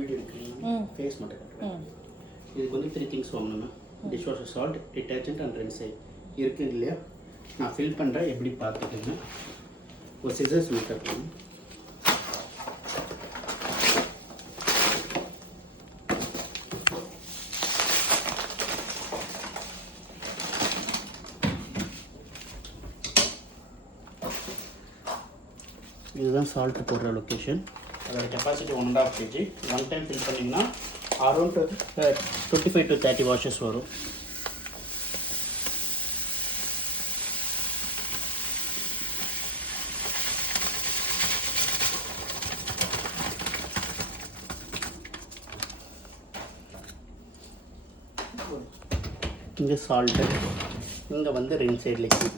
Video எடுக்கிறீங்கன்னா face மட்டும் கட்டுறேன். இதுக்கு வந்து 3 திங்ஸ் வாங்கணும்னா dish washer salt, detergent and ரின்சை இருக்குது இல்லையா. நான் ஃபில் பண்ணுறேன், எப்படி பார்த்துக்கோங்க. ஒரு சிசர்ஸ் மெத்தட் பண்ணும். இதுதான் சால்ட் போடுற லொக்கேஷன். அதோட capacity 1.5 kg. One time fill பண்ணிங்கன்னா அரௌண்ட் 25 to 30 வாஷஸ் வரும். இங்கே சால்ட்டு, இங்கே வந்து ரின்சைட் லிக்விட்.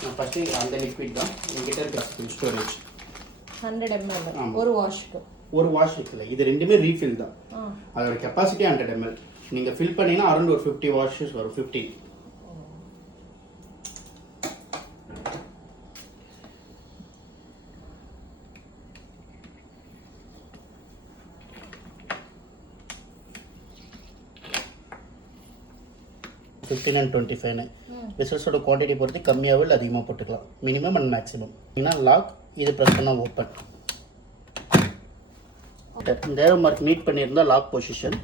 நான் ஃபஸ்ட்டு அந்த லிக்விட் தான் என்கிட்ட இருக்க ஸ்டோரேஜ் 100 ml ஒரு வாஷ்க்கு. ஒரு வாஷ் இருக்குல்ல, இது ரெண்டுமே ரீஃபில் தான். அதோட கெப்பாசிட்டி 100 ml. நீங்கள் ஃபில் பண்ணிங்கன்னா அரௌண்ட் ஒரு 50 வாஷஸ் வரும். 50. and 25 விசல்ஸோட குவான்டிட்டி பொறுத்து கம்மியாகவே இல்லை அதிகமாக போட்டுக்கலாம். Minimum and maximum. ஏன்னா லாக் இது ப்ரெஸ் பண்ணால் ஓப்பன். இந்த ஏரோ மார்க் மீட் பண்ணியிருந்தால் லாக் பொசிஷன்.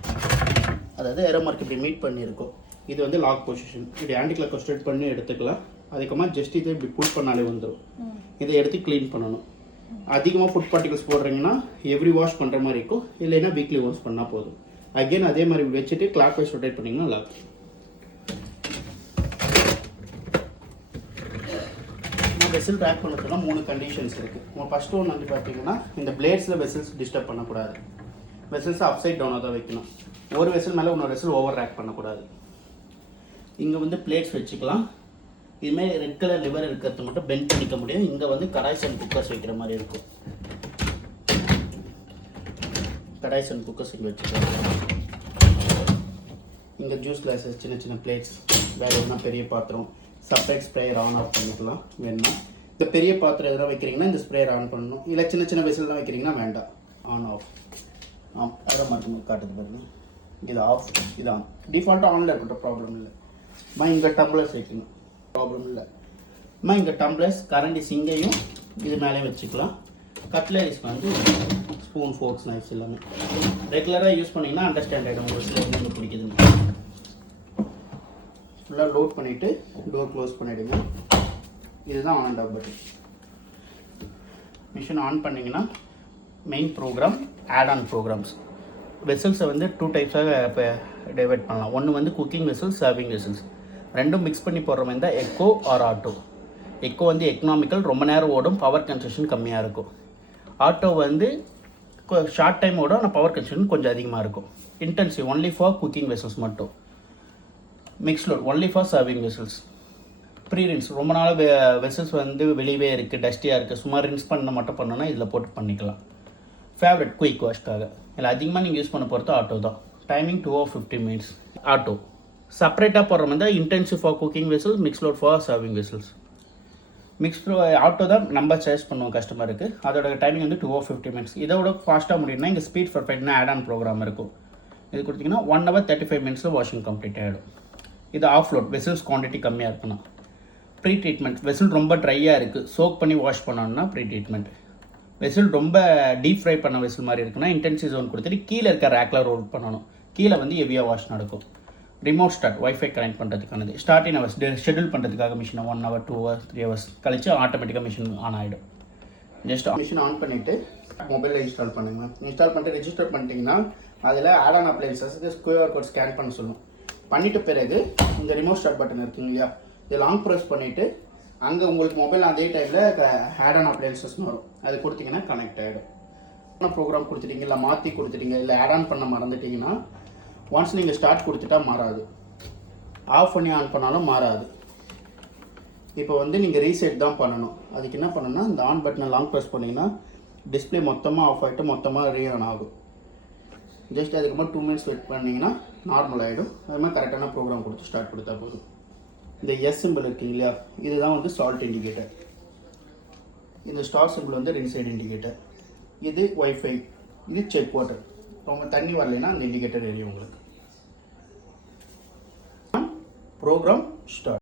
அதாவது ஏரோ மார்க் இப்படி மீட் பண்ணியிருக்கோம், இது வந்து லாக் பொசிஷன். இப்படி ஹேண்ட் கிளாக் ஸ்ட்ரெட் பண்ணி எடுத்துக்கலாம். அதுக்கப்புறமா ஜஸ்ட் இதை இப்படி புல் பண்ணாலே வந்துடும். இதை எடுத்து க்ளீன் பண்ணணும். அதிகமாக ஃபுட் பார்ட்டிகல்ஸ் போடுறீங்கன்னா எவ்ரி வாஷ் பண்ணுற மாதிரி இருக்கும், இல்லைன்னா வீக்லி ஒன்ஸ் பண்ணால் போதும். அகெயின் அதே மாதிரி வச்சுட்டு கிளாக் வைஸ் ரொட்டேட் பண்ணிங்கன்னா லாக். வெசல் ரேக் பண்ணுறதுனா 3 கண்டிஷன்ஸ் இருக்குது. ஃபஸ்ட்டு ஒன்று வந்து பார்த்தீங்கன்னா இந்த பிளேட்ஸில் வெசல்ஸ் டிஸ்டர்ப் பண்ணக்கூடாது. வெசல்ஸை அப்சைட் டவுனாக தான் வைக்கணும். ஒரு வெசல் மேலே இன்னொரு வெசல் ஓவர் ரேக் பண்ணக்கூடாது. இங்கே வந்து பிளேட்ஸ் வச்சுக்கலாம். இதுமாதிரி ரெட் கலர் லிவர் இருக்கிறது மட்டும் பெண்ட் பண்ணிக்க முடியும். இங்கே வந்து கடாய்ஸ் அண்ட் குக்கர்ஸ் வைக்கிற மாதிரி இருக்கும். கடாய்ஸ் அண்ட் குக்கர்ஸ் இங்கே வச்சுக்கலாம். இங்கே ஜூஸ் கிளாஸஸ், சின்ன சின்ன பிளேட்ஸ், வேறு எதுனா பெரிய பாத்திரம், செப்பரேட் ஸ்ப்ரேயர் ஆன் ஆஃப் பண்ணிக்கலாம் வேணும்னா. இந்த பெரிய பாத்திரம் எதனா வைக்கிறீங்கன்னா இந்த ஸ்ப்ரேயர் ஆன் பண்ணணும். இல்லை சின்ன சின்ன வெசல்லாம் வைக்கிறீங்கன்னா வேண்டாம். On off. அதான் மட்டும் காட்டுது பாருங்க. இது ஆஃப், இது ஆன். டிஃபால்ட்டாக ஆனில் இருக்கட்டும், ப்ராப்ளம் இல்லை. இங்கே டம்ளர்ஸ் வைக்கணும், ப்ராப்ளம் இல்லை. இங்கே டம்ளர்ஸ் கரண்டிஸ் இங்கேயும் இது மேலேயும் வச்சுக்கலாம். கட்லரிஸ் வந்து ஸ்பூன், ஃபோர்க்ஸ், நைஃப்ஸ் எல்லாமே ரெகுலராக யூஸ் பண்ணிங்கன்னா அண்டர்ஸ்டாண்ட் ஆகிடும் உங்களுக்கு சில என்ன பிடிக்குதுன்னு. ஃபுல்லாக லோட் பண்ணிவிட்டு டோர் க்ளோஸ் பண்ணிவிடுங்க. இதுதான் on and off button. Machine on பண்ணிங்கன்னா main programme, add on programmes. வெசல்ஸை வந்து 2 டைப்ஸாக இப்போ டைவர்ட் பண்ணலாம். ஒன்று வந்து குக்கிங் வெசல்ஸ், சர்விங் வெசல்ஸ். ரெண்டும் மிக்ஸ் பண்ணி போடுற மாதிரி தான் எக்கோ ஆர் ஆட்டோ. எக்கோ வந்து எக்கனாமிக்கல், ரொம்ப நேரம் ஓடும், பவர் கன்சம்ஷன் கம்மியாக இருக்கும். ஆட்டோ வந்து ஷார்ட் டைம் ஓடும், ஆனால் பவர் கன்சம்ஷன் கொஞ்சம் அதிகமாக இருக்கும். Intensive only for cooking vessels மட்டும். Mix load only for serving vessels. Pre rinse, ரொம்ப நாள் வெசல்ஸ் வந்து வெளியவே இருக்குது, டஸ்டியாக இருக்குது, சும்மா ரின்ஸ் பண்ண மட்டும் பண்ணோன்னா இதில் போட்டு பண்ணிக்கலாம். ஃபேவரட் குயிக் வாஷ்க்காக. இல்லை அதிகமாக நீங்கள் யூஸ் பண்ண போகிறது ஆட்டோ தான். Timing 2 or 15 minutes. ஆட்டோ செப்பரேட்டாக போடுற மாதிரி தான் intensive for cooking vessels, mix load for serving vessels. Auto தான் நம்ம சார்ஜ் பண்ணுவோம் கஸ்டமருக்கு. அதோட டைமிங் வந்து 2 or 15 minutes. இதோட ஃபாஸ்ட்டாக முடியும்னா இங்கே ஸ்பீட் பர்ஃபெக்ட்னா ஆட் ஆன் ப்ரோக்ராம் இருக்கும். இது கொடுத்தீங்கன்னா 1 hour 35 minutes வாஷிங் கம்ப்ளீட் ஆகிடும். இது ஆஃப் லோட், வெசல்ஸ் குவான்டிட்டி கம்மியாக இருக்குன்னா. ப்ரீ ட்ரீட்மெண்ட், வெசல் ரொம்ப ட்ரையாக இருக்குது, சோக் பண்ணி வாஷ் பண்ணணும்னா ப்ரீ ட்ரீட்மெண்ட். வெசல் ரொம்ப டீப் ஃப்ரை பண்ண வெசல் மாதிரி இருக்குன்னா இன்டென்சிவ் ஜோன் கொடுத்துட்டு கீழே இருக்க ரேக்கில் ரோல் பண்ணணும். கீழே வந்து ஹெவியாக வாஷ் நடக்கும். ரிமோட் ஸ்டார்ட், வைஃபை கனெக்ட் பண்ணுறதுக்கானது. ஸ்டார்டிங் ஹவர்ஸ் ஷெட்யூல் பண்ணுறதுக்காக மிஷினை 1 hour 2 hours 3 hours கழிச்சு ஆட்டோமேட்டிக்காக மிஷின் ஆன் ஆகிடும். ஜஸ்ட் மிஷின் ஆன் பண்ணிவிட்டு மொபைலில் இன்ஸ்டால் பண்ணுங்கள். இன்ஸ்டால் பண்ணிட்டு ரெஜிஸ்டர் பண்ணிட்டீங்கன்னா அதில் ஆட் ஆன் அப்ளைன்சஸ்க்கு QR கோட் ஸ்கேன் பண்ண சொல்லும். பண்ணிட்ட பிறகு இந்த ரிமோட் ஸ்டார்ட் பட்டன் இருக்குங்க இல்லையா, இதை லாங் ப்ரெஸ் பண்ணிவிட்டு அங்கே உங்களுக்கு மொபைல் அதே டைமில் ஆட் ஆன் அப்ளைன்சஸ்னு வரும். அது கொடுத்தீங்கன்னா கனெக்ட் ஆகிடும். ப்ரோக்ராம் கொடுத்துட்டீங்க, இல்லை மாற்றி கொடுத்துட்டீங்க, இல்லை ஆட் ஆன் பண்ண மறந்துட்டிங்கன்னா ஒன்ஸ் நீங்கள் ஸ்டார்ட் கொடுத்துட்டா மாறாது. ஆஃப் பண்ணி ஆன் பண்ணாலும் மாறாது. இப்போ வந்து நீங்கள் ரீசெட் தான் பண்ணணும். அதுக்கு என்ன பண்ணணும்னா இந்த ஆன் பட்டனை லாங் ப்ரெஸ் பண்ணிங்கன்னா டிஸ்பிளே மொத்தமாக ஆஃப் ஆகிட்டு மொத்தமாக ரீ ஆன் ஆகும். ஜஸ்ட் அதுக்கப்புறம் 2 minutes வெயிட் பண்ணிங்கன்னா நார்மல் ஆகிடும். அது மாதிரி கரெக்டான ப்ரோக்ராம் கொடுத்து ஸ்டார்ட் கொடுத்தா போதும். இந்த எஸ் சிம்பிள் இருக்குது இல்லையா, இதுதான் வந்து சால்ட் இண்டிகேட்டர். இந்த ஸ்டார் சிம்பிள் வந்து ரின்சைட் இண்டிகேட்டர். இது வைஃபை இது செக் வாட்டர். ரொம்ப தண்ணி வரலைன்னா அந்த இண்டிகேட்டர் எரியும் உங்களுக்கு. Programme start.